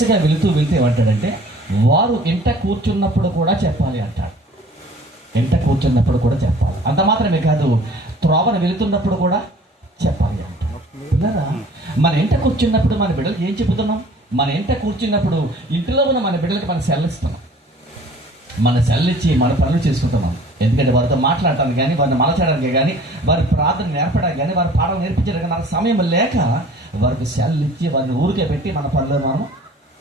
వరుసగా వెళుతూ ఏమంటాడంటే, వారు ఇంట కూర్చున్నప్పుడు కూడా చెప్పాలి అంటాడు. ఇంట కూర్చున్నప్పుడు కూడా చెప్పాలి. అంత మాత్రమే కాదు, త్రోవను వెళుతున్నప్పుడు కూడా చెప్పాలి అంటాడు. పిల్లరా, మన ఇంట కూర్చున్నప్పుడు మన బిడ్డలకు ఏం చెబుతున్నాం? మన ఇంట కూర్చున్నప్పుడు ఇంటిలో ఉన్న మన బిడ్డలకి మనం సెల్లిస్తున్నాం. మన సెల్లిచ్చి మన పనులు చేసుకుంటున్నాం. ఎందుకంటే వారితో మాట్లాడటానికి కానీ, వారిని మలచడానికి కానీ, వారి ప్రార్థన నేర్పడానికి కానీ, వారి పాఠం నేర్పించడానికి మనకు సమయం లేక వారికి సెల్ ఇచ్చి వారిని ఊరికే పెట్టి మన పనులను మనం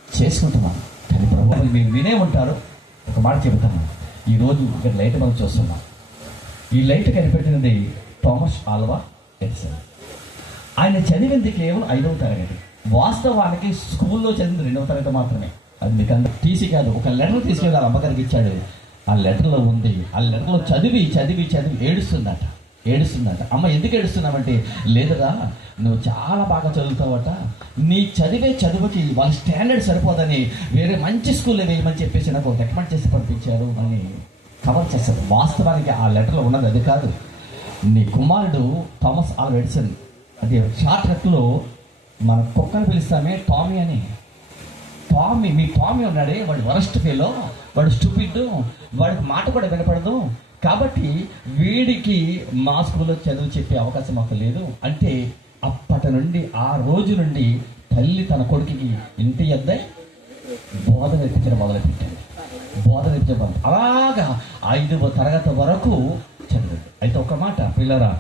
చేసుకుంటున్నాం. కానీ ప్రభువు మీరు వినే ఉంటారు. ఒక మాట చెబుతాను. ఈరోజు ఇక్కడ లైట్ మనం చూస్తున్నాం. ఈ లైట్ కనిపెట్టినది థామస్ ఆల్వా ఎడిసన్. ఆయన చదివింది కేవలం 5వ తరగతి. వాస్తవానికి స్కూల్లో చదివింది 2వ తరగతి మాత్రమే. అది మీకు అంత టీసీ కాదు. ఒక లెటర్ తీసుకెళ్ళి వాళ్ళ అమ్మగారికి ఇచ్చాడు. ఆ లెటర్లో ఉంది. ఆ లెటర్లో చదివి చదివి చదివి ఏడుస్తుందట. అమ్మ ఎందుకు ఏడుస్తున్నామంటే, లేదురా నువ్వు చాలా బాగా చదువుతావట, నీ చదివే చదువుకి వాళ్ళ స్టాండర్డ్ సరిపోదని వేరే మంచి స్కూల్లో వేయమని చెప్పేసి నాకు రికమెండ్ చేసి పంపించారు అని కవర్ చేస్తారు. వాస్తవానికి ఆ లెటర్లో ఉన్నది అది కాదు. నీ కుమారుడు థామస్ ఆల్వా ఎడిసన్, అది షార్ట్ కట్లో మన కుక్కను పిలుస్తామే టామీ అని. మీ టామీ ఉన్నాడే, వాడు వరస్ట్ ఫెలో, వాడు స్టూపిడ్, వాడికి మాట కూడా వినపడదు. కాబట్టి వీడికి మా స్కూల్లో చదువు చెప్పే అవకాశం మాకు లేదు అంటే, అప్పటి నుండి ఆ రోజు నుండి తల్లి తన కొడుకుకి ఇంటి వద్ద బోధ నేర్పించడం మొదలుపెట్టాడు. అలాగా 5వ తరగతి వరకు చదివాడు. అయితే ఒక మాట పిల్లరా,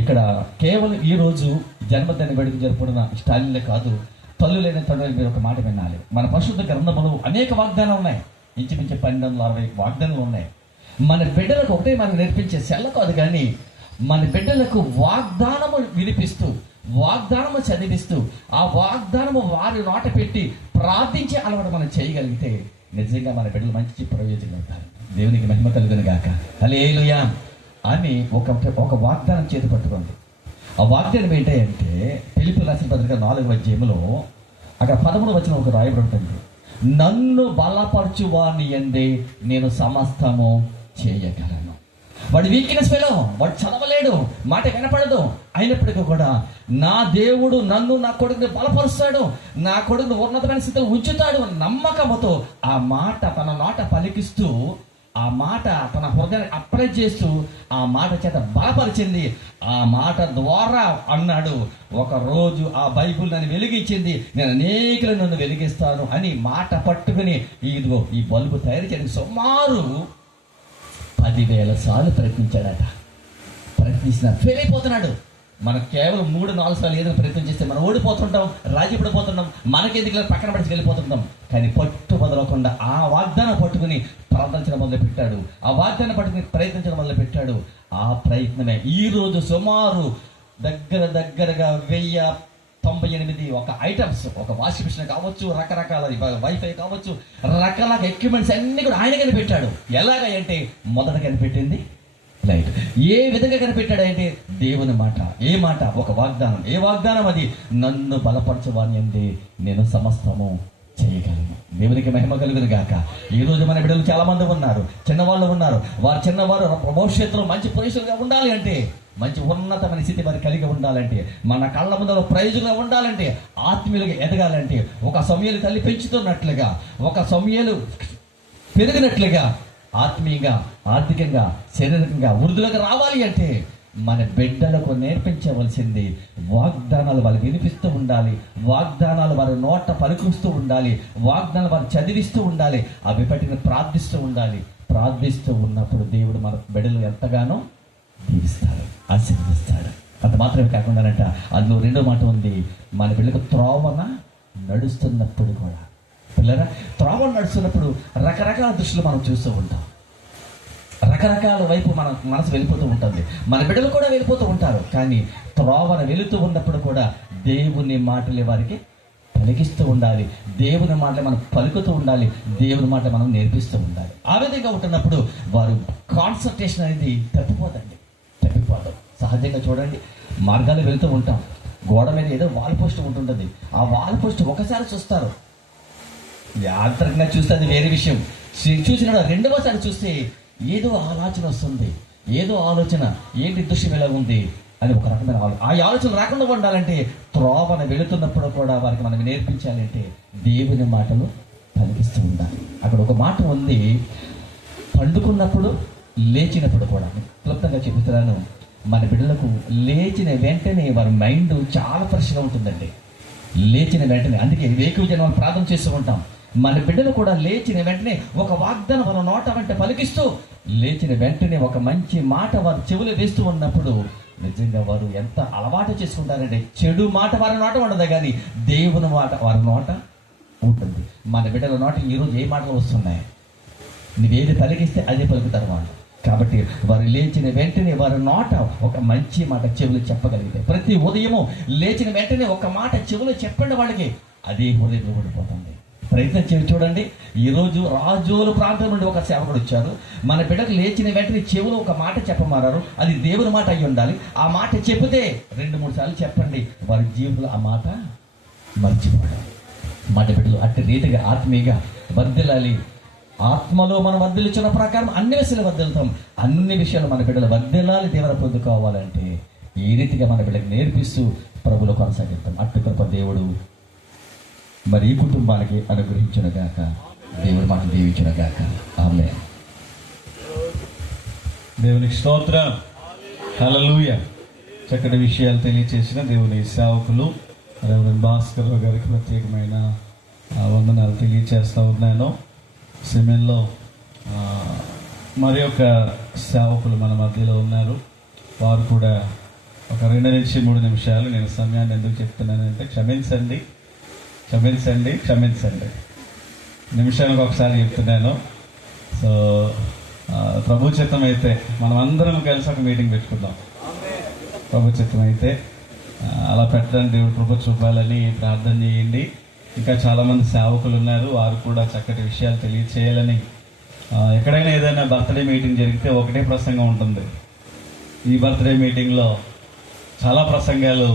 ఇక్కడ కేవలం ఈరోజు జన్మదిన వేడుక జరుపుకున్న స్టాలిన్లే కాదు, తల్లులైన తండ్రులు మీరు ఒక మాట వినాలి. మన పరిశుద్ధ గ్రంథంలో అనేక వాగ్దానాలు ఉన్నాయి. ఇంచుమించు 1260 వాగ్దానాలు ఉన్నాయి. మన బిడ్డలకు ఒకటే మనం నేర్పించే సెల్ల కాదు, కానీ మన బిడ్డలకు వాగ్దానము వినిపిస్తూ, వాగ్దానము చదివిస్తూ, ఆ వాగ్దానము వారి నోట పెట్టి ప్రార్థించే అలవాటు మనం చేయగలిగితే నిజంగా మన బిడ్డలు మంచి ప్రయోజనం అవుతారు. దేవునికి మహిమ కలుగును గాక. హల్లెలూయా అని ఒక వాగ్దానం చేతి పట్టుకోండి. ఆ వాగ్దానం ఏంటంటే, ఫిలిప్పీయులకు రాసిన పత్రిక 4వ అధ్యాయంలో అక్కడ 13వ వచనం ఒక రాయబడి ఉంటుంది. నన్ను బలపరచు వాని యందే నేను సమస్తము చేయగలను. వాడి వీక్నెస్ ఫెలో, వాడు చదవలేడు, మాట వినపడదు, అయినప్పటికీ కూడా నా దేవుడు నన్ను, నా కొడుకుని బలపరుస్తాడు, నా కొడుకుని ఉన్నతమైన స్థితిలో ఉంచుతాడు నమ్మకంతో ఆ మాట తన నోట పలికిస్తూ, ఆ మాట తన హృదయాన్ని అప్లై చేస్తూ, ఆ మాట చేత బలపరిచింది. ఆ మాట ద్వారా అన్నాడు, ఒక రోజు ఆ బైబుల్ నన్ను వెలిగించింది, నేను అనేకులను నన్ను వెలిగిస్తాను అని మాట పట్టుకుని ఇదిగో ఈ బల్బు తయారు చేయడానికి సుమారు 10,000 సార్లు ప్రయత్నించాడట. ప్రయత్నించిన ఫెయిల్ అయిపోతున్నాడు. మనకు కేవలం 3-4 సార్లు ఏదో ప్రయత్నం చేస్తే మనం ఓడిపోతుంటాం, రాజీ పడిపోతున్నాం, మనకెందుకు పక్కన పడిచి వెళ్ళిపోతుంటాం. కానీ పట్టు వదలకుండా ఆ వాగ్దానం పట్టుకుని ప్రార్థించడం మొదలుపెట్టాడు. ఆ వాగ్దానం పట్టుకుని ప్రయత్నించడం మొదలుపెట్టాడు. ఆ ప్రయత్నమే ఈరోజు సుమారు దగ్గరగా 1098 ఒక ఐటమ్స్, ఒక వాషింగ్ మిషన్ కావచ్చు, రకరకాల వైఫై కావచ్చు, రకరకాల ఎక్విప్మెంట్స్ అన్ని కూడా ఆయన కనిపెట్టాడు. ఎలాగ అంటే, మొదట కనిపెట్టింది లైట్. ఏ విధంగా కనిపెట్టాడంటే దేవుని మాట. ఏ మాట? ఒక వాగ్దానం. ఏ వాగ్దానం అది? నన్ను బలపరచువాని అందే నేను సమస్తము చేయగలను. దేవునికి మహిమ కలుగును గాక. ఈ రోజు మన బిడ్డలు చాలా మంది ఉన్నారు, చిన్నవాళ్ళు ఉన్నారు. చిన్నవారు భవిష్యత్తులో మంచి పొజిషన్గా ఉండాలి అంటే, మంచి ఉన్నతమైన స్థితి వారు కలిగి ఉండాలంటే, మన కళ్ళ ముందర ప్రైజుగా ఉండాలంటే, ఆత్మీయులుగా ఎదగాలంటే, ఒక సమయాలు తల్లి పెంచుతున్నట్లుగా, ఒక సమయాలు పెరిగినట్లుగా ఆత్మీయంగా, ఆర్థికంగా, శారీరకంగా వృద్ధులుగా రావాలి అంటే మన బిడ్డలకు నేర్పించవలసింది వాగ్దానాలు వాళ్ళు వినిపిస్తూ ఉండాలి, వాగ్దానాలు వారి నోట పలుకుస్తూ ఉండాలి, వాగ్దానాలు వారు చదివిస్తూ ఉండాలి, అవి పట్టిన ప్రార్థిస్తూ ఉండాలి. ప్రార్థిస్తూ ఉన్నప్పుడు దేవుడు మన బిడ్డలు ఎంతగానో దీవిస్తాడు, ఆశీర్వదిస్తాడు. అంత మాత్రమే కాకుండానంట, అందులో 2వ మాట ఉంది, మన బిడ్డలకు త్రోవన నడుస్తున్నప్పుడు కూడా. పిల్లరా, త్రోవన నడుస్తున్నప్పుడు రకరకాల దృష్టిలో మనం చూస్తూ ఉంటాం, రకరకాల వైపు మన మనసు వెళ్ళిపోతూ ఉంటుంది, మన బిడ్డలు కూడా వెళ్ళిపోతూ ఉంటారు. కానీ త్రోవన వెళుతూ ఉన్నప్పుడు కూడా దేవుని మాటలే వారికి పలికిస్తూ ఉండాలి, దేవుని మాటలు మనం పలుకుతూ ఉండాలి, దేవుని మాట మనం నేర్పిస్తూ ఉండాలి. ఆ విధంగా ఉంటున్నప్పుడు వారు కాన్సన్ట్రేషన్ అనేది తప్పిపోదు. సహజంగా చూడండి, మార్గాలు వెళుతూ ఉంటాం, గోడ మీద ఏదో వాల్ పోస్ట్ ఉంటుంటుంది. ఆ వాల్ పోస్ట్ ఒకసారి చూస్తారు, యాంత్రికంగా చూస్తే అది వేరే విషయం. చూసిన 2వసారి చూస్తే ఏదో ఆలోచన వస్తుంది, ఏదో ఆలోచన, ఏంటి దృశ్యం ఎలా ఉంది అది ఒక రకమైన ఆ ఆలోచన రాకుండా ఉండాలంటే త్రోవన వెళుతున్నప్పుడు కూడా వారికి మనం నేర్పించాలంటే దేవుని మాటలు పలికిస్తూ ఉండాలి. అక్కడ ఒక మాట ఉంది, పండుకున్నప్పుడు లేచినప్పుడు కూడా. క్లుప్తంగా చెబుతున్నాను, మన బిడ్డలకు లేచిన వెంటనే వారి మైండ్ చాలా ఫ్రెష్గా ఉంటుందండి. లేచిన వెంటనే, అందుకే వేకువ మనం ప్రార్థన చేస్తూ ఉంటాం. మన బిడ్డలు కూడా లేచిన వెంటనే ఒక వాగ్దానం వారి నోట వెంట పలికిస్తూ, లేచిన వెంటనే ఒక మంచి మాట వారు చెవులు వేస్తూ ఉన్నప్పుడు నిజంగా వారు ఎంత అలవాటు చేసుకుంటారంటే, చెడు మాట వారి నోట ఉండదు కానీ దేవుని మాట వారి నోట ఉంటుంది. మన బిడ్డల నోట ఈరోజు ఏ మాటలు వస్తున్నాయి? నువ్వేది పలికిస్తే అదే పలుకుతారు వాళ్ళు. కాబట్టి వారు లేచిన వెంటనే వారి నోట ఒక మంచి మాట చెవులు చెప్పగలిగితే, ప్రతి ఉదయము లేచిన వెంటనే ఒక మాట చెవులు చెప్పండి వాళ్ళకి, అదే హృదయంలో పడిపోతుంది. ప్రయత్నం చేసి చూడండి. ఈరోజు రాజోలు ప్రాంతం నుండి ఒక సేవకుడు వచ్చారు. మన బిడ్డకు లేచిన వెంటనే చెవులు ఒక మాట చెప్పమారారు, అది దేవుని మాట అయి ఉండాలి. ఆ మాట చెబితే 2-3 సార్లు చెప్పండి, వారి జీవితంలో ఆ మాట మర్చిపోవడం. మన బిడ్డలు అట్టి రీతిగా ఆత్మీయంగా వర్ధిల్లాలి. ఆత్మలో మనం వర్ధిల్లుచున్న ప్రకారం అన్ని విషయాలు వర్ధిల్లుతాం. అన్ని విషయాలు మన బిడ్డలు వర్ధిల్లాలి, దేవుని పొందుకోవాలంటే ఈ రీతిగా మన బిడ్డకు నేర్పిస్తూ ప్రభులో కొనసాగిస్తాం. అట్టి కృప దేవుడు మరి ఈ కుటుంబానికి అనుగ్రహించునుగాక. దేవుడి మాట దీవించునుగాక. ఆమేన్. దేవునికి స్తోత్రం. హల్లెలూయా. చక్కటి విషయాలు తెలియచేసిన దేవుని సేవకులు రెవరెండ్ భాస్కర్ గారికి ప్రత్యేకమైన వందనాలు తెలియచేస్తూ ఉన్నాను. సెమెన్లో మరి ఒక సేవకులు మన మధ్యలో ఉన్నారు. వారు కూడా ఒక 2 నుంచి 3 నిమిషాలు, నేను సమయాన్ని ఎందుకు చెప్తున్నానంటే క్షమించండి నిమిషానికి ఒకసారి చెప్తున్నాను. సో ప్రభు చిత్తం అయితే మనం అందరం కలిసి ఒక మీటింగ్ పెట్టుకుందాం. ప్రభు చిత్తం అయితే అలా పెట్టడానికి దేవుడు కృప చూపాలని ప్రార్థన చేయండి. ఇంకా చాలామంది సేవకులు ఉన్నారు, వారు కూడా చక్కటి విషయాలు తెలియచేయాలని. ఎక్కడైనా ఏదైనా బర్త్డే మీటింగ్ జరిగితే ఒకటే ప్రసంగం ఉంటుంది. ఈ బర్త్డే మీటింగ్లో చాలా ప్రసంగాలు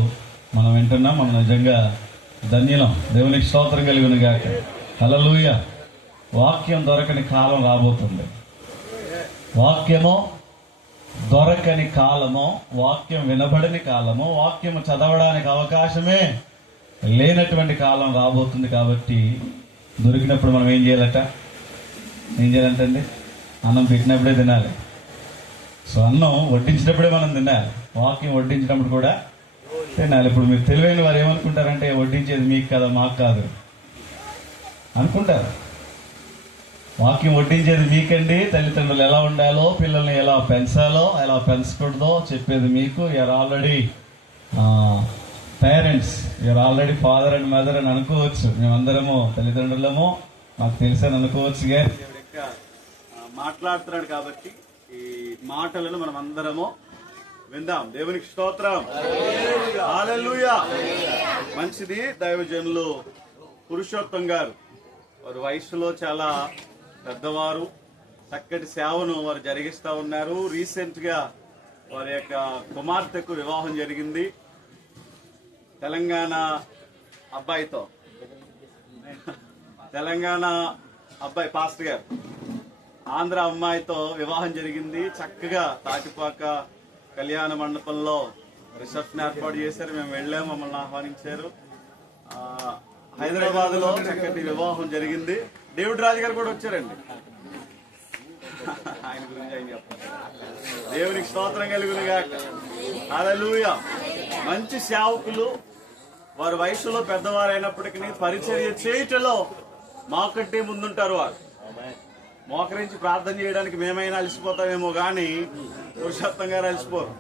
మనం వింటున్నాం. మనం నిజంగా ధన్యులం. దేవునికి స్తోత్రం కలుగును గాక. హల్లెలూయా. వాక్యం దొరకని కాలం రాబోతుంది. వాక్యము దొరకని కాలము, వాక్యం వినబడని కాలము, వాక్యము చదవడానికి అవకాశమే లేనటువంటి కాలం రాబోతుంది. కాబట్టి దొరికినప్పుడు మనం ఏం చేయాలంటే అన్నం పెట్టినప్పుడే తినాలి. సో అన్నం వడ్డించినప్పుడే మనం తినాలి, వాక్యం వడ్డించినప్పుడు కూడా తినాలి. ఇప్పుడు మీరు తెలివైన వారు ఏమనుకుంటారంటే, వడ్డించేది మీకు కదా మాకు కాదు అనుకుంటారు. వాక్యం వడ్డించేది మీకండి. తల్లిదండ్రులు ఎలా ఉండాలో, పిల్లల్ని ఎలా పెంచాలో, ఎలా పెంచకూడదో చెప్పేది మీకు. You're already parents, you're already father and mother అని అనుకోవచ్చు. మేమందరము తల్లిదండ్రులము, మాకు తెలుసని అనుకోవచ్చు. కానీ మాట్లాడుతున్నాడు కాబట్టి ఈ మాటలను మనం అందరము విందాం. దేవునికి స్తోత్రం. హల్లెలూయా. మంచిది. దైవజనులు పురుషోత్తం గారు వారు వయసులో చాలా పెద్దవారు, చక్కటి సేవను వారు జరిగిస్తూ ఉన్నారు. రీసెంట్ గా వారి యొక్క కుమార్తెకు వివాహం జరిగింది. తెలంగాణ అబ్బాయి పాస్టర్ గారు ఆంధ్ర అమ్మాయితో వివాహం జరిగింది. చక్కగా తాటిపాక కళ్యాణ మండపంలో రిసెప్షన్ ఏర్పాటు చేశారు. మేము వెళ్ళాము, మమ్మల్ని ఆహ్వానించారు. హైదరాబాద్ లో చక్కటి వివాహం జరిగింది. డేవిడ్ రాజు గారు కూడా వచ్చారండి. ఆయన గురించి ఆయన చెప్పారు. దేవునికి స్తోత్రం కలుగునుగాక. హల్లెలూయా. మంచి సేవకులు, వారి వయసులో పెద్దవారు అయినప్పటికీ పరిచర్య చేయటంలో మాకంటే ముందుంటారు. వారు మోకరించి ప్రార్థన చేయడానికి మేమైనా అలసిపోతామేమో కానీ పురుషోత్తం గారు అలసిపోరు.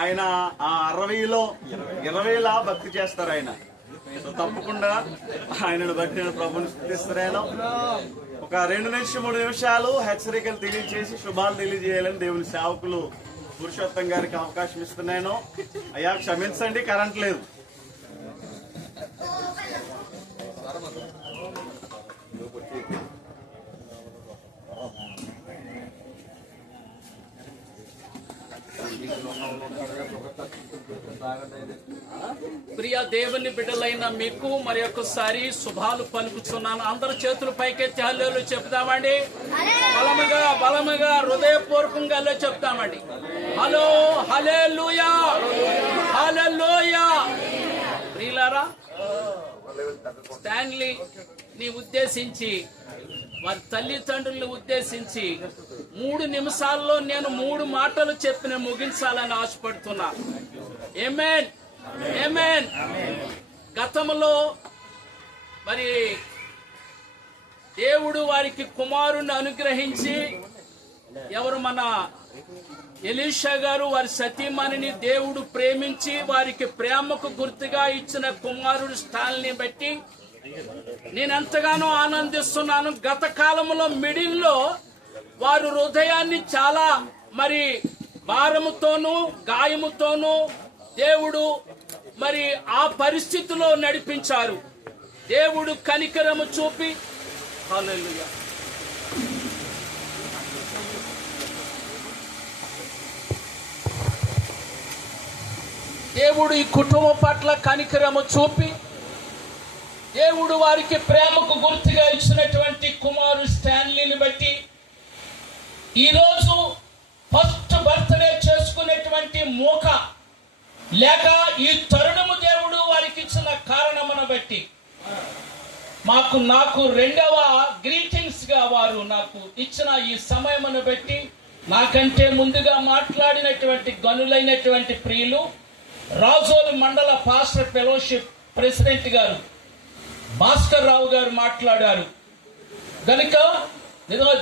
ఆయన ఆ 60లో 20లా భక్తి చేస్తారు. ఆయన తప్పకుండా ఆయనను బట్టి నేను ప్రభుని స్తుతిస్తారు. ఆయన ఒక 2 నుంచి 3 నిమిషాలు హెచ్చరికలు తెలియజేసి శుభాలు తెలియజేయాలని దేవుని సేవకులు పురుషోత్తం గారికి అవకాశం ఇస్తున్నాను. అయ్యా క్షమించండి, కరెంట్ లేదు. ప్రియ దేవుని బిడ్డలైన మీకు మరి ఒక్కసారి శుభాలు పలుకుతున్నాను. అందరు చేతులు పైకెత్తి హల్లెలూయా చెప్తామండి. బలముగా హృదయపూర్వకంగా చెప్తామండి. హలో హల్లెలూయా హల్లెలూయా. ప్రియులారా, స్టాన్లీ ని ఉద్దేశించి, వారి తల్లిదండ్రులను ఉద్దేశించి 3 నిమిషాల్లో నేను 3 మాటలు చెప్పి ముగించాలని ఆశపడుతున్నా. ఆమేన్ ఆమేన్. గతంలో మరి దేవుడు వారికి కుమారుని అనుగ్రహించి, ఎవరు మన ఎలీషా గారు వారి సతీమణిని దేవుడు ప్రేమించి వారికి ప్రేమకు గుర్తుగా ఇచ్చిన కుమారుడు స్టాన్లీని బట్టి నేను ఎంతగానో ఆనందిస్తున్నాను. గత కాలంలో మిడిల్లో వారు హృదయాన్ని చాలా మరి భారముతోనూ గాయముతోనూ దేవుడు మరి ఆ పరిస్థితిలో నడిపించారు. దేవుడు కనికరము చూపి హల్లెలూయా దేవుడు ఈ కుటుంబం పట్ల కనికరము చూపి దేవుడు వారికి ప్రేమకు గుర్తుగా ఇచ్చినటువంటి కుమారుడు స్టాన్లీని బట్టి ఈరోజు ఫస్ట్ బర్త్డే చేసుకునేటువంటి మోక లేక ఈ తరుణము దేవుడు వారికి ఇచ్చిన కారణమును బట్టి నాకు రెండవ గ్రీటింగ్స్ గా వారు నాకు ఇచ్చిన ఈ సమయమును బట్టి నాకంటే ముందుగా మాట్లాడినటువంటి గనులైనటువంటి ప్రియులు రాజోలు మండల పాస్టర్ ఫెలోషిప్ ప్రెసిడెంట్ గారు భాస్కర్ రావు గారు మాట్లాడారు గనుక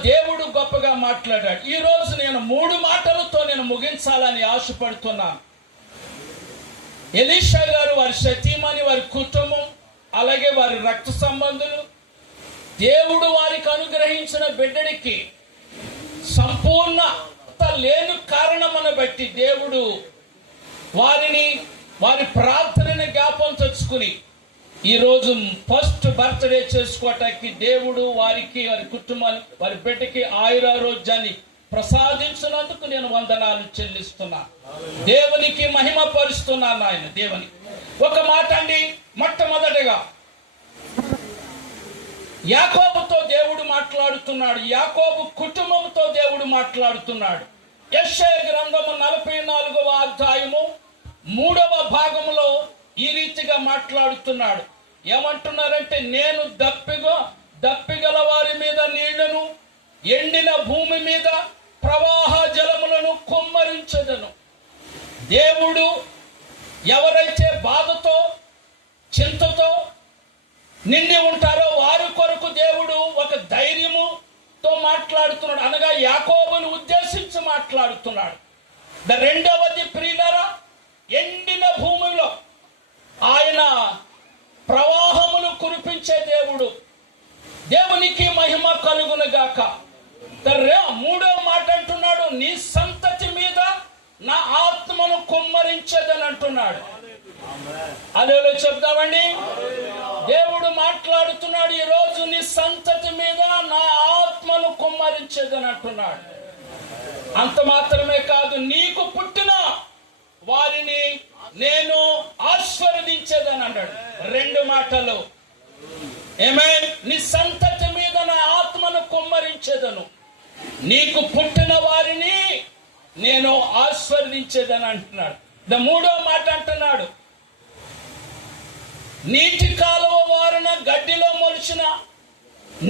దేవుడు గొప్పగా మాట్లాడాడు. ఈ రోజు నేను 3 మాటలతో నేను ముగించాలని ఆశపడుతున్నాను. ఎలీషా గారు, వారి సతీమణి, వారి కుటుంబం, అలాగే వారి రక్త సంబంధులు, దేవుడు వారికి అనుగ్రహించిన బిడ్డడికి సంపూర్ణత లేని కారణమును బట్టి దేవుడు వారి ప్రార్థనని జ్ఞాపకం తెచ్చుకుని ఈరోజు ఫస్ట్ బర్త్డే చేసుకోవటానికి దేవుడు వారికి, వారి కుటుంబానికి, వారి బిడ్డకి ఆయురారోగ్యాన్ని ప్రసాదించినందుకు నేను వందనాలు చెల్లిస్తున్నా. దేవునికి మహిమ పరుస్తున్నాను. ఆయన దేవుని ఒక మాట అండి. మొట్టమొదటిగా యాకోబుతో దేవుడు మాట్లాడుతున్నాడు. యాకోబు కుటుంబంతో దేవుడు మాట్లాడుతున్నాడు. యెషయా గ్రంథము 44వ అధ్యాయము 3వ భాగంలో ఈ రీతిగా మాట్లాడుతున్నాడు. ఏమంటున్నారంటే, నేను దప్పిగల వారి మీద నీళ్లను, ఎండిన భూమి మీద ప్రవాహ జలములను కుమ్మరించదను. దేవుడు ఎవరైతే బాధతో చింతతో నిండి ఉంటారో వారి కొరకు దేవుడు ఒక ధైర్యముతో మాట్లాడుతున్నాడు. అనగా యాకోబును ఉద్దేశించి మాట్లాడుతున్నాడు. రెండవది ప్రియులారా, ఎండిన భూమిలో ఆయన ప్రవాహమును కురిపించే దేవుడు. దేవునికి మహిమ కలుగును గాక. మూడో మాట అంటున్నాడు, నీ సంతతి మీద నా ఆత్మను కుమ్మరించదని అంటున్నాడు. హల్లెలూయా చెప్దామండి. దేవుడు మాట్లాడుతున్నాడు, ఈ రోజు నీ సంతతి మీద నా ఆత్మను కుమ్మరించదని అంటున్నాడు. అంత మాత్రమే కాదు, నీకు పుట్టిన వారిని నేను ఆశీర్వదించేదని అన్నాడు. 2 మాటలు. ఆమేన్. నీ సంతతి మీద నా ఆత్మను కుమ్మరించేదను, నీకు పుట్టిన వారిని నేను ఆశీర్వదించేదని అంటున్నాడు. మూడో మాట అంటున్నాడు, నీటి కాలువ వారున గడ్డిలో మొలిచిన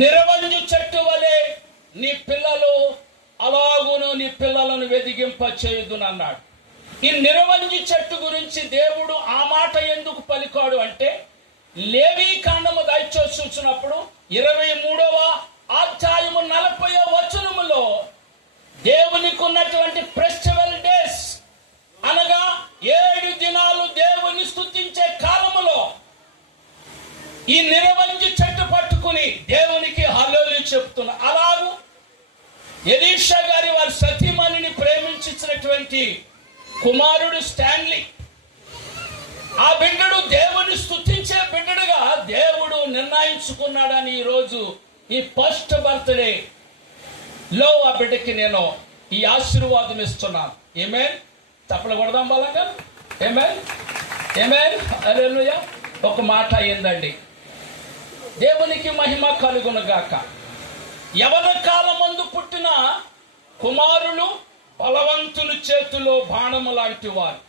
నిరవంజు చెట్టు వలె నీ పిల్లలు అలాగును నీ పిల్లలను వెదిగింప చేయుదునన్నాడు. ఈ నిరవంజి చెట్టు గురించి దేవుడు ఆ మాట ఎందుకు పలికాడు అంటే, లేవీ కాండము దయచేసి చూసినప్పుడు 23వ అధ్యాయము 40వ వచనములో దేవునికి ఉన్నటువంటి ఫెస్టివల్ డేస్ అనగా 7 దినాలు దేవుని స్తుతించే కాలములో ఈ నిరవంజి చెట్టు పట్టుకుని దేవునికి హల్లెలూయా చెప్తున్నా. అలాగూ ఎలీషా గారి వారి సతీమణిని ప్రేమించినటువంటి కుమారుడు స్టాన్లీ, ఆ బిడ్డడు దేవుని స్తుతించే బిడ్డడుగా దేవుడు నిర్ణయించుకున్నాడని ఈరోజు ఈ ఫస్ట్ బర్త్డే లో ఆ బిడ్డకి నేను ఈ ఆశీర్వాదం ఇస్తున్నాను. ఆమేన్. తప్పలు కొడదాం బలంగా. ఆమేన్. ఆమేన్, హల్లెలూయా. ఒక మాట అయిందండి, దేవునికి మహిమ కలుగును గాక. యవన కాలమందు పుట్టిన కుమారులు బలవంతుల చేతిలో బాణము లాంటి వారు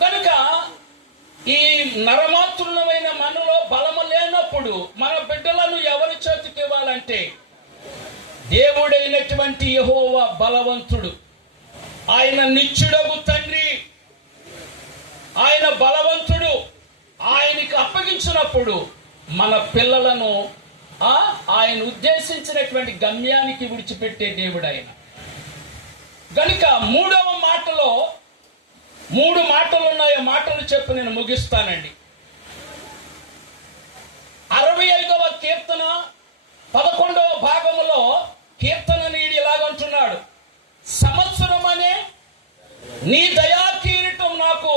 కనుక ఈ నరమాతృలమైన మనలో బలము లేనప్పుడు మన బిడ్డలను ఎవరి చేతికి ఇవ్వాలంటే దేవుడైనటువంటి యెహోవా బలవంతుడు, ఆయన నిత్యుడగు తండ్రి, ఆయన బలవంతుడు. ఆయనకి అప్పగించినప్పుడు మన పిల్లలను ఆయన ఉద్దేశించినటువంటి గమ్యానికి విడిచిపెట్టే దేవుడు ఆయన. గనుక మూడవ మాటలో 3 మాటలు ఉన్నాయి. మాటలు చెప్పి నేను ముగిస్తానండి. 65వ కీర్తన 11వ భాగములో కీర్తన నీడి ఇలాగంటున్నాడు, సంవత్సరం అనే నీ దయా కిరీటం నాకు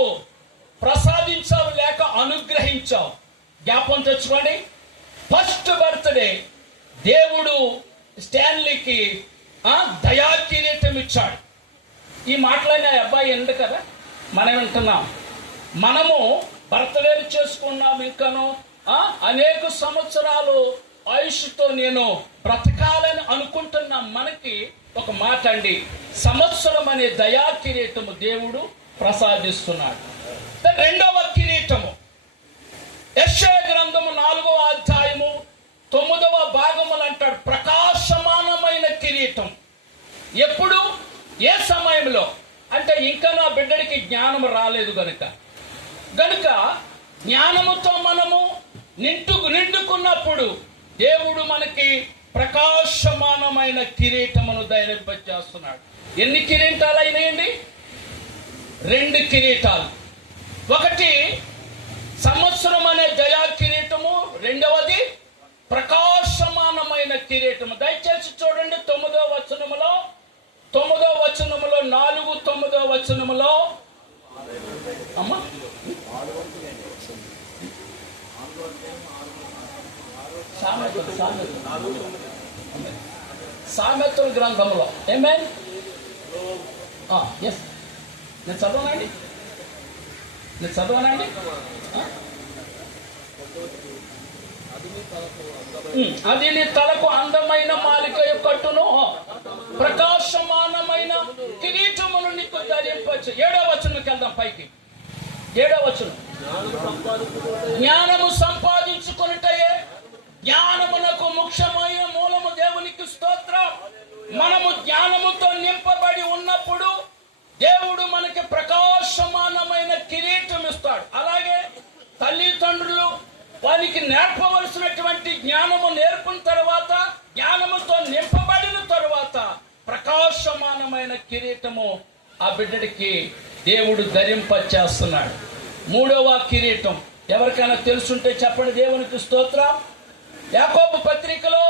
ప్రసాదించావు లేక అనుగ్రహించావు. జ్ఞాపకం తెచ్చుకోండి, ఫస్ట్ బర్త్డే దేవుడు స్టాన్లీకి దయా కిరీటం ఇచ్చాడు. ఈ మాటలనే అబ్బాయి ఎందు కదా మనం వింటున్నాం. మనము బర్త్డేలు చేసుకున్నాం, ఇంకను అనేక సంవత్సరాలు ఆయుష్తో నేను బ్రతకాలని అనుకుంటున్నాం. మనకి ఒక మాట అండి, సంవత్సరం అనే దయా కిరీటము దేవుడు ప్రసాదిస్తున్నాడు. రెండవ కిరీటము యెషయా గ్రంథము 4వ అధ్యాయము 9వ భాగములు అంటాడు, ప్రకాశమానమైన కిరీటం. ఎప్పుడు, ఏ సమయంలో అంటే ఇంకా నా బిడ్డడికి జ్ఞానం రాలేదు గనుక జ్ఞానముతో మనము నిండుకున్నప్పుడు దేవుడు మనకి ప్రకాశమానమైన కిరీటమును ధైర్యపరిచేస్తున్నాడు. ఎన్ని కిరీటాలు అయినాయండి? 2 కిరీటాలు. ఒకటి సంవత్సరం అనే దయా కిరీటము, రెండవది ప్రకాశమానమైన కిరీటము. దయచేసి చూడండి 9వ వచనములో 4, 9వ వచనములో అమ్మా సామెతల గ్రంథంలో ఆమేన్. ఎస్, నేను చదవనండి. అది నీ తలకు అందమైన మాలిక కట్టును, ప్రకాశమానమైన కిరీటమును నీకు ధరింపచ్చు. 7వ వచనంకి వెళ్దాం పైకి. 7వ వచనం, జ్ఞానము సంపాదించుకొనుటయే జ్ఞానమునకు ముఖ్యమైన మూలము. దేవునికి స్తోత్రం. మనము జ్ఞానముతో నింపబడి ఉన్నప్పుడు దేవుడు మనకి ప్రకాశమానమైన కిరీటం ఇస్తాడు. అలాగే తల్లిదండ్రులు వారికి నేర్పవలసినటువంటి జ్ఞానము నేర్పిన తర్వాత, జ్ఞానముతో నింపబడిన తరువాత ప్రకాశమానమైన కిరీటము ఆ బిడ్డడికి దేవుడు ధరింపచేస్తున్నాడు. 3వ కిరీటం ఎవరికైనా తెలుసుంటే చెప్పండి. దేవునికి స్తోత్రం. యాకోబు పత్రికలో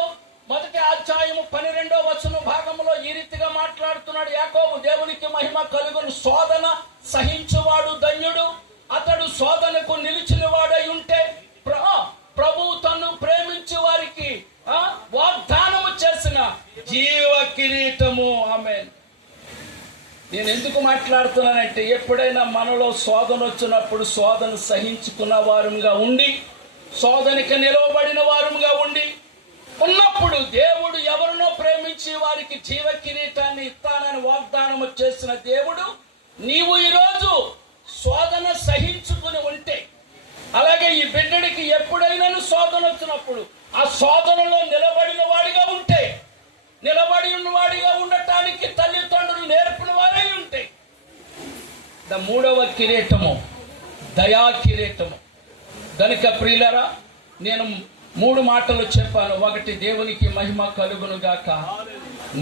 1వ అధ్యాయము 12వ వచన భాగంలో ఈ రీతిగా మాట్లాడుతున్నాడు యాకోబు, దేవునికి మహిమ కలుగును, శోధన సహించువాడు ధన్యుడు, అతడు శోధనకు నిలిచిన వాడై ఉంటే ప్రభు తను ప్రేమించే వారికి వాగ్దానము చేసిన జీవ కిరీటము. ఆమేన్. నేను ఎందుకు మాట్లాడుతున్నానంటే, ఎప్పుడైనా మనలో శోధన వచ్చినప్పుడు శోధన సహించుకున్న వారుగా ఉండి, శోధనకి నిలవబడిన వారుగా ఉన్నప్పుడు దేవుడు ఎవరినో ప్రేమించి వారికి జీవ కిరీటాన్ని ఇస్తానని వాగ్దానము చేసిన దేవుడు, నీవు ఈరోజు శోధన సహించుకుని ఉంటే, అలాగే ఈ బిడ్డడికి ఎప్పుడైనా శోధన వచ్చినప్పుడు ఆ శోధనలో నిలబడిన వాడిగా ఉంటే, నిలబడి ఉన్నవాడిగా ఉండటానికి తల్లిదండ్రులు నేర్పిన వారై ఉంటే, 3వ కిరీటము దయా కిరీటము. గనుక ప్రియులారా, నేను 3 మాటలు చెప్పాను. ఒకటి, దేవునికి మహిమ కలుగును గాక,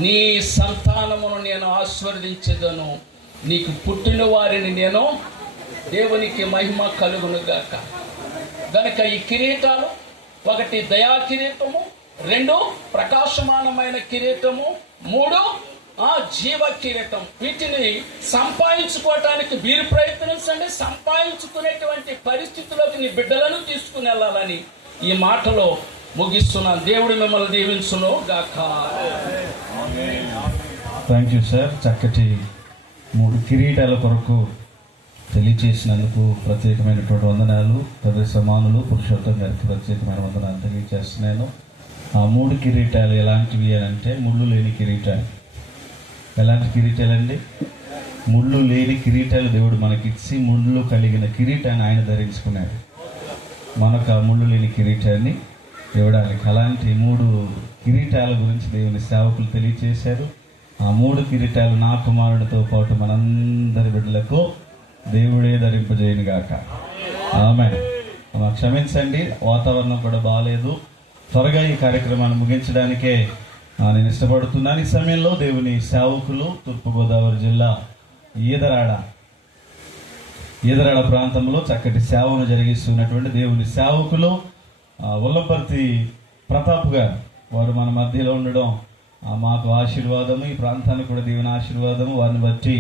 నీ సంతానమును నేను ఆశీర్వదించెదను, నీకు పుట్టిన వారిని నేను, దేవునికి మహిమ కలుగును గాక. గనుక ఈ కిరీటాలు, ఒకటి దయా కిరీటము, 2 ప్రకాశమానమైన కిరీటము, 3 జీవ కిరీటం. వీటిని సంపాదించుకోవటానికి మీరు ప్రయత్నించండి. సంపాదించుకునేటువంటి పరిస్థితిలోకి నీ బిడ్డలను తీసుకుని వెళ్ళాలని ఈ మాటలో ముగిస్తున్నాను. దేవుడు మిమ్మల్ని దీవించును గాక. Thank you sir. చక్కటి 3 కిరీటాల కొరకు తెలియచేసినందుకు ప్రత్యేకమైనటువంటి వందనాలు. పెద్ద సమానులు పురుషోత్తం గారికి ప్రత్యేకమైన వందనాలు తెలియజేస్తున్నాను. ఆ 3 కిరీటాలు ఎలాంటివి అని అంటే ముళ్ళు లేని కిరీటాలు. ఎలాంటి కిరీటాలండి? ముళ్ళు లేని కిరీటాలు దేవుడు మనకిచ్చి ముళ్ళు కలిగిన కిరీటాన్ని ఆయన ధరించుకున్నాడు. మనకు ఆ ముళ్ళు లేని కిరీటాన్ని ఇవ్వడానికి అలాంటి 3 కిరీటాల గురించి దేవుని సేవకులు తెలియచేశారు. ఆ 3 కిరీటాలు నా కుమారుడితో పాటు మనందరి బిడ్డలకు దేవుడే ధరింపజేయను గాక. ఆమేన్. క్షమించండి, వాతావరణం కూడా బాగాలేదు. త్వరగా ఈ కార్యక్రమాన్ని ముగించడానికే నేను ఇష్టపడుతున్నాను. ఈ సమయంలో దేవుని సేవకులు తూర్పుగోదావరి జిల్లా ఈదరాడ ప్రాంతంలో చక్కటి సేవను జరిగిస్తున్నటువంటి దేవుని సేవకులు ఉల్లపర్తి ప్రతాప్ గారు, వారు మన మధ్యలో ఉండడం మాకు ఆశీర్వాదము. ఈ ప్రాంతానికి కూడా దేవుని ఆశీర్వాదము. వారిని బట్టి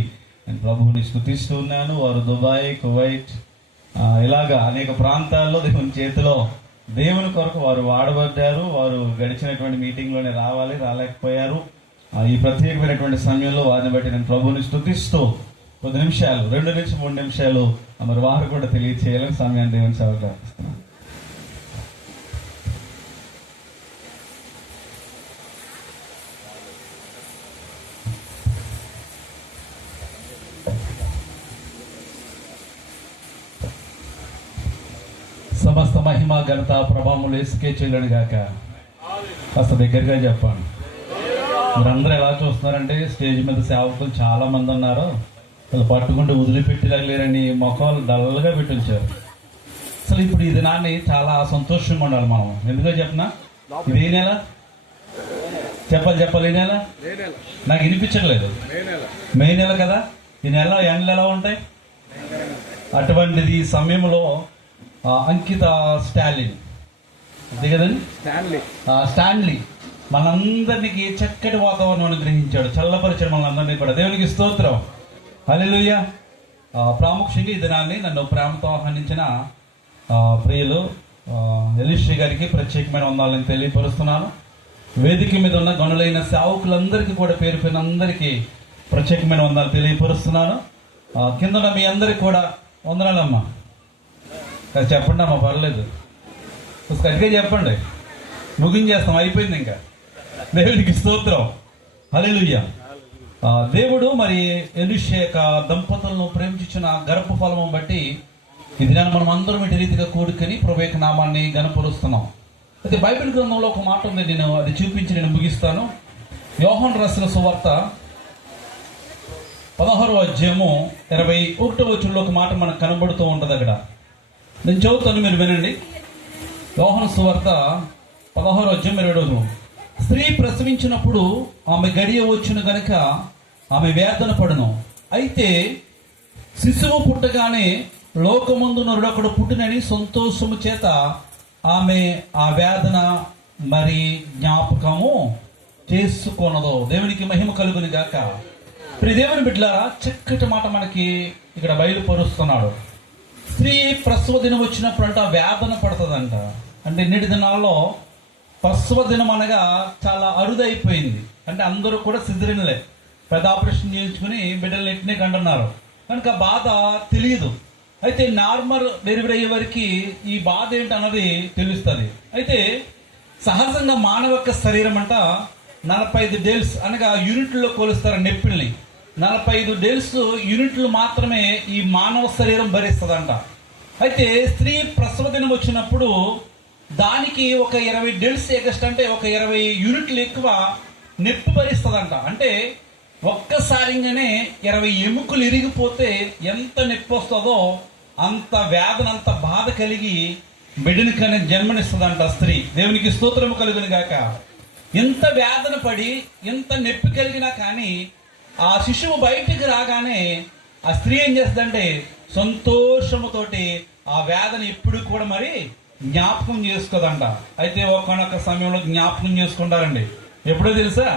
నేను ప్రభువుని స్తుతిస్తూ ఉన్నాను. వారు దుబాయ్, కువైట్ ఇలాగా అనేక ప్రాంతాల్లో దేవుని చేతిలో దేవుని కొరకు వారు వాడబడ్డారు. వారు గడిచినటువంటి మీటింగ్లోనే రాలేకపోయారు. ఈ ప్రత్యేకమైనటువంటి సమయంలో వారిని బట్టి నేను ప్రభువుని స్తుతిస్తూ కొద్ది నిమిషాలు 2 నుంచి 3 నిమిషాలు మరి వారు కూడా తెలియచేయాలని సమయాన్ని దేవుని సేవకు అర్పిస్తున్నాను. సమస్త మహిమ ఘనత ప్రభావములు యేసుకే చెల్లును గాక. కాస్త దగ్గరగా చెప్పండి. మీరందరూ ఎలా చూస్తున్నారంటే స్టేజ్ మీద సేవకులు చాలా మంది ఉన్నారు. వాళ్ళు పట్టుకుంటూ వదిలిపెట్టలేరని మొఖాలు డల్గా పెట్టించారు. అసలు ఇప్పుడు ఈ దినాన్ని చాలా సంతోషంగా ఉండాలి మనం. ఎందుకో చెప్పనా? ఇది ఏ నెల? చెప్పాలి. ఈ నెల నాకు వినిపించట్లేదు. మే నెల కదా. ఈ నెల ఎండలు ఎలా ఉంటాయి? అటువంటిది ఈ సమయంలో అంకిత స్టాలిన్ అంతే కదండి, స్టాన్లీ మనందరికి చక్కటి వాతావరణం అనుగ్రహించాడు, చల్లపరిచాడు మనందరినీ కూడా. దేవునికి స్తోత్రం. హల్లెలూయా. ప్రాముఖ్యంగా ఈ దినాన్ని నన్ను ప్రేమతో ఆహ్వానించిన ప్రియులు ఎలీశ్రీ గారికి ప్రత్యేకమైన వందనాలను తెలియపరుస్తున్నాను. వేదిక మీద ఉన్న గనులైన సేవకులందరికీ కూడా పేరు పేరున అందరికీ ప్రత్యేకమైన వందనాలు తెలియపరుస్తున్నాను. కింద ఉన్న మీ అందరికి కూడా వందనాలమ్మా. చెప్పండి అమ్మా, పర్లేదు, గట్టిగా చెప్పండి. ముగించేస్తాం, అయిపోయింది ఇంకా. దేవునికి స్తోత్రం. హల్లెలూయా. దేవుడు మరి ఎలీషా దంపతులను ప్రేమించిన గర్భఫలము బట్టి ఈ దినాన్ని మనం అందరం ఇటు రీతిగా కూడుకొని ప్రభు యొక్క నామాన్ని గణపరుస్తున్నాం. అయితే బైబిల్ గ్రంథంలో ఒక మాట ఉంది, నేను అది చూపించి నేను ముగిస్తాను. యోహాను రాసిన సువార్త 16వ అధ్యాయము 21వ వచనంలో ఒక మాట మనకు కనబడుతూ ఉంటుంది. అక్కడ నేను చదువుతాను, మీరు వినండి. యోహాను సువార్త 16వ అధ్యాయం 27. స్త్రీ ప్రసవించినప్పుడు ఆమె గడియ వచ్చును గనుక ఆమె వేదన పడును. అయితే శిశువు పుట్టగానే లోకమందు నరుడొకడు పుట్టినని సంతోషము చేత ఆమె ఆ వేదన మరి జ్ఞాపకము చేసుకొనదు. దేవునికి మహిమ కలుగుని గాక. ప్రియ దేవుని బిడ్డలారా, చక్కటి మాట మనకి ఇక్కడ బయలుపరుస్తున్నాడు. స్త్రీ ప్రసవ దినం వచ్చినప్పుడు అంట వేదన పడుతుందంట. అంటే నేటి దినాల్లో ప్రసవ దినం అనగా చాలా అరుదైపోయింది. అంటే అందరూ కూడా సిజరీన్లే, పెద్ద ఆపరేషన్ చేయించుకుని బిడ్డలు ఎట్టినే కంటున్నారు కనుక బాధ తెలియదు. అయితే నార్మల్ డెలివరీ అయ్యే వరకు ఈ బాధ ఏంటన్నది తెలుస్తుంది. అయితే సహజంగా మానవ యొక్క శరీరం అంట 45 డేస్ అనగా యూనిట్లో కొలుస్తారు నొప్పిల్ని. 45 డేస్ యూనిట్లు మాత్రమే ఈ మానవ శరీరం భరిస్తుందంట. అయితే స్త్రీ ప్రసవ దినం వచ్చినప్పుడు దానికి ఒక 20 డేస్ ఎగస్ట్ అంటే ఒక 20 యూనిట్లు ఎక్కువ నొప్పి భరిస్తుందంట. అంటే ఒక్కసారిగానే 20 ఎముకలు ఇరిగిపోతే ఎంత నొప్పి వస్తుందో అంత వేదన, అంత బాధ కలిగి బిడ్డని కానీ జన్మనిస్తుందంట స్త్రీ. దేవునికి స్తోత్రము కలుగును గాక. ఎంత వేదన పడి ఎంత నొప్పి కలిగినా కానీ ఆ శిశువు బయటికి రాగానే ఆ స్త్రీ ఏం చేస్తుందంటే సంతోషముతోటి ఆ వేదన ఎప్పుడు కూడా మరి జ్ఞాపకం చేసుకోదంట. అయితే ఒకనొక సమయంలో జ్ఞాపకం చేసుకుంటారండి. ఎప్పుడో తెలుసా?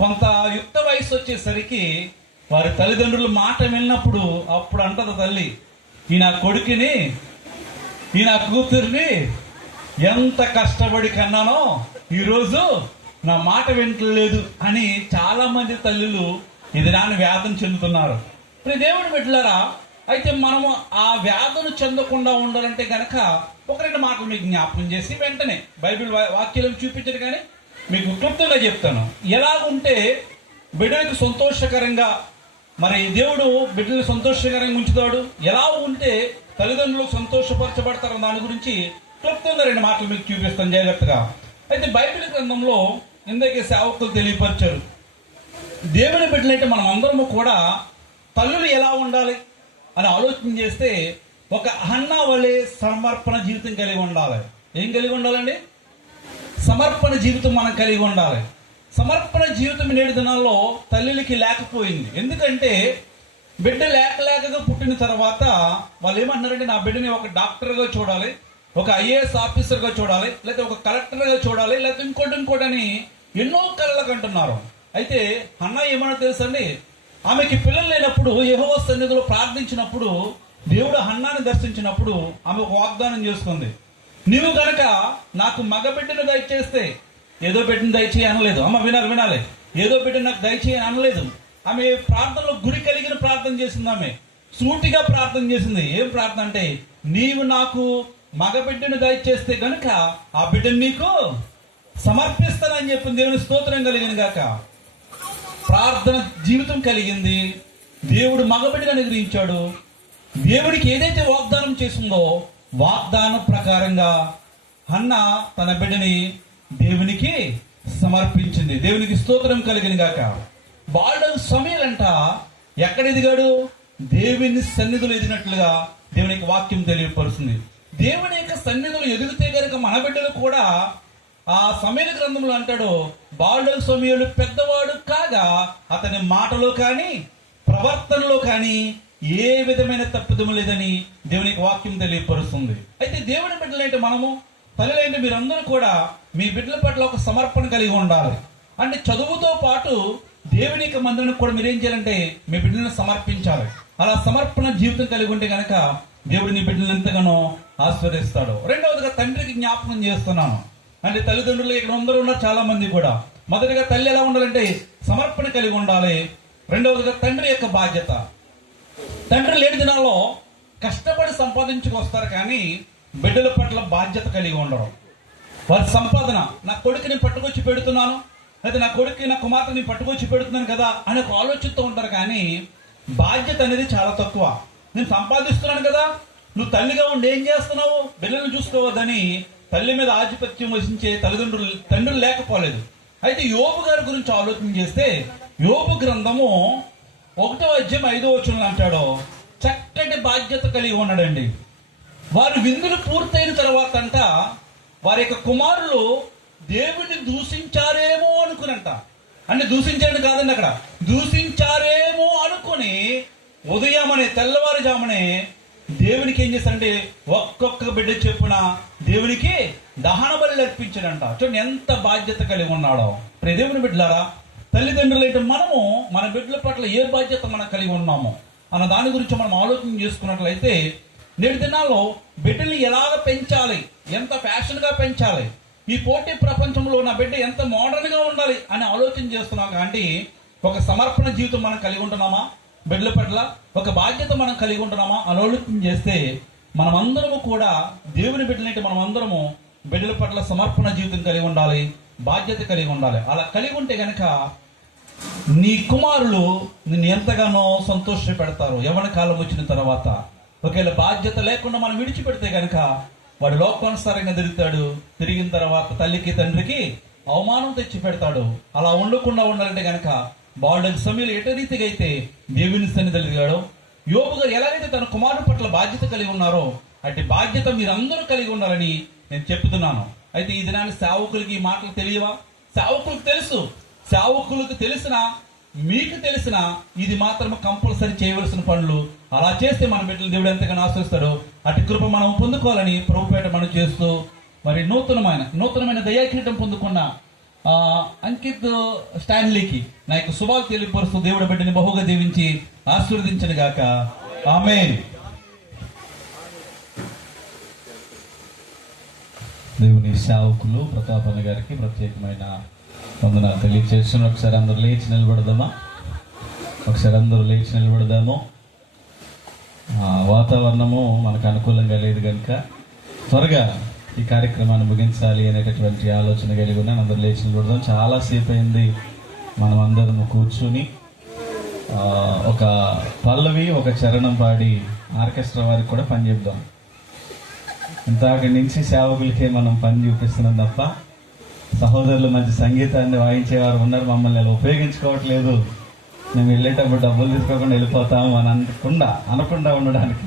కొంత యుక్త వయసు వచ్చేసరికి వారి తల్లిదండ్రుల మాట విన్నప్పుడు అప్పుడు అంటది తల్లి, ఈ నా కొడుకుని ఈ నా కూతుర్ని ఎంత కష్టపడి కన్నానో ఈరోజు నా మాట వింటలేదు అని చాలా మంది తల్లులు ఇది నాన్న వేదన చెందుతున్నారు. ఇప్పుడు దేవుడు బిడ్డలారా, అయితే మనము ఆ వ్యాధులు చెందకుండా ఉండాలంటే గనక ఒక రెండు మాటలు మీకు జ్ఞాపకం చేసి వెంటనే బైబిల్ వాక్యాలను చూపించరు కానీ మీకు క్లుప్తంగా చెప్తాను. ఎలాగుంటే బిడ్డలకు సంతోషకరంగా మరి దేవుడు బిడ్డలు సంతోషకరంగా ఉంచుతాడు, ఎలా ఉంటే తల్లిదండ్రులు సంతోషపరచబడతారు దాని గురించి క్లుప్తంగా రెండు మాటలు మీకు చూపిస్తాను జాగ్రత్తగా. అయితే బైబిల్ గ్రంథంలో ఇందాకే సేవకులు తెలియపరిచారు, దేవుని బిడ్డలంటే మనం అందరము కూడా తల్లులు ఎలా ఉండాలి అని ఆలోచన చేస్తే ఒక హన్నా వలె సమర్పణ జీవితం కలిగి ఉండాలి. ఏం కలిగి ఉండాలండి? సమర్పణ జీవితం మనం కలిగి ఉండాలి. సమర్పణ జీవితం నేటి దినాల్లో తల్లికి లేకపోయింది. ఎందుకంటే బిడ్డ లేకగా పుట్టిన తర్వాత వాళ్ళు ఏమంటున్నారంటే నా బిడ్డని ఒక డాక్టర్గా చూడాలి, ఒక ఐఏఎస్ ఆఫీసర్గా చూడాలి, లేకపోతే ఒక కలెక్టర్గా చూడాలి, లేకపోతే ఇంకోటని ఎన్నో కళలకు అంటున్నారు. అయితే హన్నా ఏమన్నా తెలుసండి, ఆమెకి పిల్లలు లేనప్పుడు యెహోవా సన్నిధిలో ప్రార్థించినప్పుడు దేవుడు హన్నాని దర్శించినప్పుడు ఆమె ఒక వాగ్దానం చేసుకుంది, నీవు గనక నాకు మగ బిడ్డను దయచేస్తే, ఏదో బిడ్డను దయచేయి అనలేదు, అమ్మ వినాలి, ఏదో బిడ్డ నాకు దయచేయి అనలేదు. ఆమె ప్రార్థనలో గురి కలిగిన ప్రార్థన చేసింది, ఆమె సూటిగా ప్రార్థన చేసింది. ఏం ప్రార్థన అంటే, నీవు నాకు మగ బిడ్డను దయచేస్తే గనుక ఆ బిడ్డను నీకు సమర్పిస్తానని చెప్పింది. దేవుని స్తోత్రం కలిగిన గాక. ప్రార్థన జీవితం కలిగింది, దేవుడు మగబిడ్డను అనుగ్రహించాడు. దేవుడికి ఏదైతే వాగ్దానం చేసిందో వాగ్దానం ప్రకారంగా హన్న తన బిడ్డని దేవునికి సమర్పించింది. దేవునికి స్తోత్రం కలిగిన గాక. బాలుడు సమయలంట ఎక్కడ ఎదిగాడు? దేవుని సన్నిధులు ఎదిగినట్లుగా దేవునికి వాక్యం తెలియపరుస్తుంది. దేవుని యొక్క సన్నిధులు ఎదిగితే కనుక మన బిడ్డలు కూడా ఆ సమయల గ్రంథంలో అంటాడు, బాలుడు సమయులు పెద్దవాడు కాగా అతని మాటలో కానీ ప్రవర్తనలో కానీ ఏ విధమైన తప్పిదము లేదని దేవునికి వాక్యం తెలియపరుస్తుంది. అయితే దేవుని బిడ్డలంటే మనము తల్లిలంటే మీరందరూ కూడా మీ బిడ్డల పట్ల ఒక సమర్పణ కలిగి ఉండాలి. అంటే చదువుతో పాటు దేవుని యొక్క మందిరానికి కూడా మీరేం చేయాలంటే మీ బిడ్డలను సమర్పించాలి. అలా సమర్పణ జీవితం కలిగి ఉంటే కనుక దేవుడు నీ బిడ్డలను ఎంతగానో ఆశీర్వదిస్తాడు. రెండవదిగా తండ్రికి జ్ఞాపకం చేస్తున్నాను. అంటే తల్లిదండ్రులు ఇక్కడ అందరూ ఉన్నారు చాలా మంది కూడా. మొదటిగా తల్లి ఎలా ఉండాలంటే సమర్పణ కలిగి ఉండాలి. రెండవదిగా తండ్రి యొక్క బాధ్యత. తండ్రి లేని దినాల్లో కష్టపడి సంపాదించుకొస్తారు కానీ బిడ్డల పట్ల బాధ్యత కలిగి ఉండరు. వారి సంపాదన, నా కొడుకుని పట్టుకొచ్చి పెడుతున్నాను, లేదా నా కొడుకు నా కుమార్తెని పట్టుకొచ్చి పెడుతున్నాను కదా అని ఒక ఆలోచనతో ఉంటారు కానీ బాధ్యత అనేది చాలా తక్కువ. నేను సంపాదిస్తున్నాను కదా, నువ్వు తల్లిగా ఉండి ఏం చేస్తున్నావు, బిడ్డలను చూసుకోవద్దని తల్లి మీద ఆధిపత్యం వహించే తండ్రులు లేకపోలేదు. అయితే యోబు గారి గురించి ఆలోచన చేస్తే యోబు గ్రంథము 1వ అధ్యాయం 5వ వచనంలో అంటాడు, చక్కటి బాధ్యత కలిగి ఉన్నాడండి. వారి విందులు పూర్తయిన తర్వాత అంట వారి యొక్క కుమారులు దేవుని దూషించారేమో అనుకునంట. అంటే దూషించారని కాదండి, అక్కడ దూషించారేమో అనుకుని ఉదయమనే తెల్లవారుజామునే దేవునికి ఏం చేస్తారంటే ఒక్కొక్క బిడ్డ చెప్పున దేవునికి దహన బలి అర్పించాడంట. చూడండి ఎంత బాధ్యత కలిగి ఉన్నాడో. దేవుని బిడ్డలారా, తల్లిదండ్రులు అయితే మనము మన బిడ్డల పట్ల ఏ బాధ్యత మనం కలిగి ఉన్నామో అన్న దాని గురించి మనం ఆలోచన చేసుకున్నట్లయితే నేటి దినాల్లో బిడ్డల్ని ఎలాగ పెంచాలి, ఎంత ఫ్యాషన్ గా పెంచాలి, ఈ పోటీ ప్రపంచంలో నా బిడ్డ ఎంత మోడర్న్ గా ఉండాలి అని ఆలోచన చేస్తున్నాం. కాబట్టి ఒక సమర్పణ జీవితం మనం కలిగి ఉంటున్నామా, బిడ్డల పట్ల ఒక బాధ్యత మనం కలిగి ఉంటున్నామా అని ఆలోచన చేస్తే మనమందరము కూడా దేవుని బిడ్డలంటే మనమందరము బిడ్డల పట్ల సమర్పణ జీవితం కలిగి ఉండాలి, బాధ్యత కలిగి ఉండాలి. అలా కలిగి ఉంటే గనక నీ కుమారులు నిన్ను ఎంతగానో సంతోష పెడతారు. యవ్వన కాలం వచ్చిన తర్వాత ఒకవేళ బాధ్యత లేకుండా మనం విడిచిపెడితే గనక వాడు లోకానుసారంగా తిరిగిన తర్వాత తల్లికి తండ్రికి అవమానం తెచ్చి పెడతాడు. అలా ఉండకుండా ఉండాలంటే గనక బాలుడు సమయంలో ఎట రీతిగా అయితే దేవుని సన్నిధిలో దిగాడో, యోబు గారు ఎలాగైతే తన కుమారుడు పట్ల బాధ్యత కలిగి ఉన్నారో అట్టి బాధ్యత మీరందరూ కలిగి ఉండాలని నేను చెప్తున్నాను. అయితే ఈ దినాన్ని సేవకులకి ఈ మాటలు తెలియవా? సేవకులకు తెలుసు. సేవకులకు తెలిసిన మీకు తెలిసిన ఇది మాత్రం కంపల్సరీ చేయవలసిన పనులు. అలా చేస్తే మన బిడ్డలు దేవుడు ఎంతగానో ఆశిస్తాడో అటు కృప మనం పొందుకోవాలని ప్రభుపేట మనం చేస్తూ మరి నూతనమైన దయాకిరీటం పొందుకున్న అంకిత్ స్టాన్లీకి నా యొక్క శుభాలు తెలియపరుస్తూ దేవుడి బిడ్డని బహుగా దీవించి ఆశీర్వదించను గాక. ఆమేన్. దేవుని సేవకులు ప్రతాపన్న గారికి ప్రత్యేకమైన వందనాలు తెలియజేస్తున్నాను. ఒకసారి అందరూ లేచి నిలబడదాము. వాతావరణము మనకు అనుకూలంగా లేదు కనుక త్వరగా ఈ కార్యక్రమాన్ని ముగించాలి అనేటటువంటి ఆలోచన కలిగి ఉన్నాను. అందరూ లేచి నిలబడదాం. చాలాసేపు అయింది మనం అందరం కూర్చుని ఒక పల్లవి ఒక చరణం పాడి ఆర్కెస్ట్రా వారికి కూడా పని చెప్దాం. ఇంతకు నుంచి సేవకులకే మనం పని చూపిస్తున్నాం తప్ప సహోదరులు మంచి సంగీతాన్ని వాయించేవారు ఉన్నారు, మమ్మల్ని అలా ఉపయోగించుకోవట్లేదు, మేము వెళ్ళేటప్పుడు డబ్బులు తీసుకోకుండా వెళ్ళిపోతాము అని అనకుండా ఉండడానికి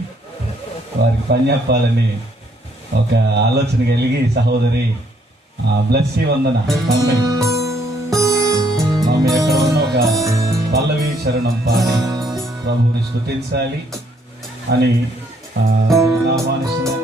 వారికి పని చెప్పాలని ఒక ఆలోచన కలిగి సహోదరి బ్లెస్సీ వందన మమ్మీ ఎక్కడ ఉన్న ఒక పల్లవి చరణం పాడి ప్రభువుని స్తుతించాలి అని ఆహ్వానిస్తున్నాను.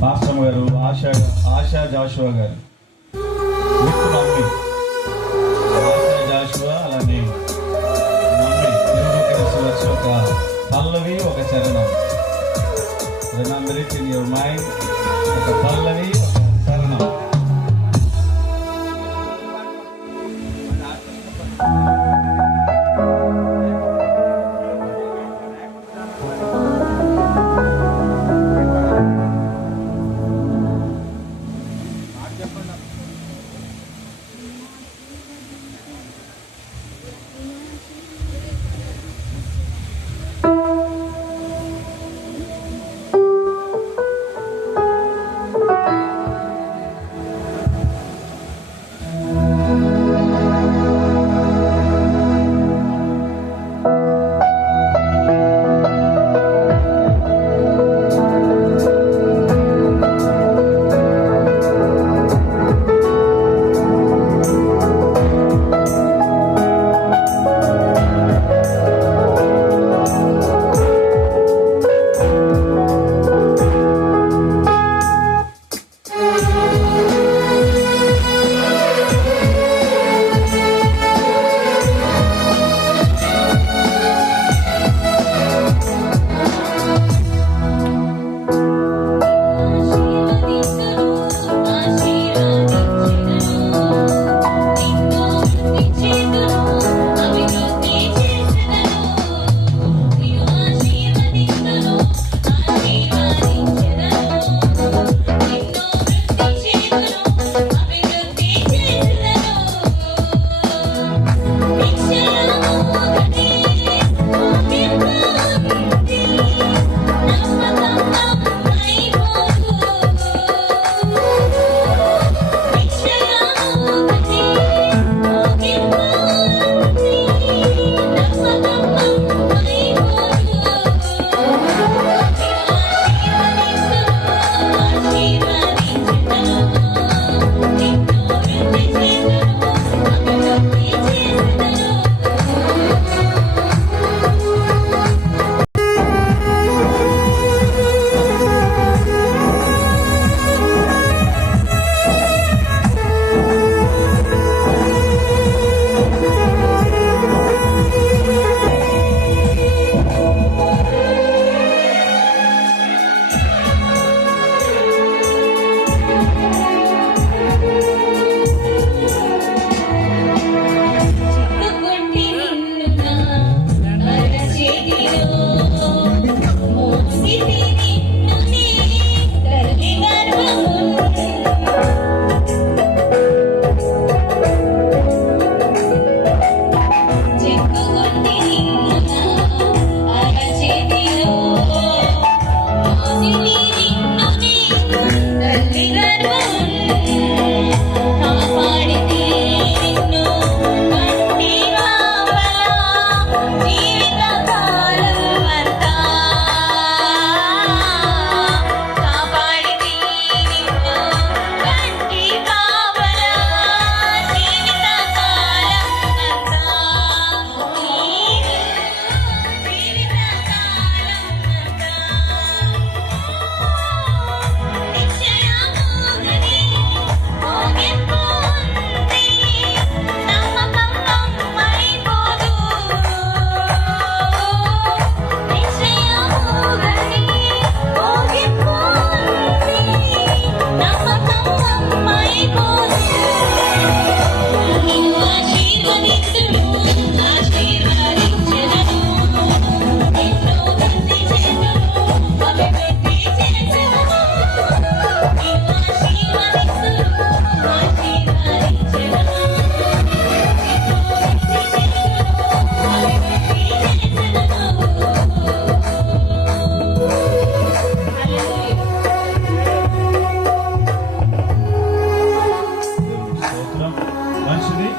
పాస్టర్ గారు ఆశా జాషువా గారు మమ్మీ ఆశా జాషువా అలానే మమ్మీ ఇద్దరు కలిసి వచ్చి ఒక పల్లవి ఒక చరణం remember it in your mind. ఒక పల్లవి ఒక చరణం.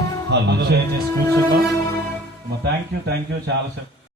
Hallelujah. అందరూ దయచేసి కూర్చుందాం. థ్యాంక్ యూ చాలా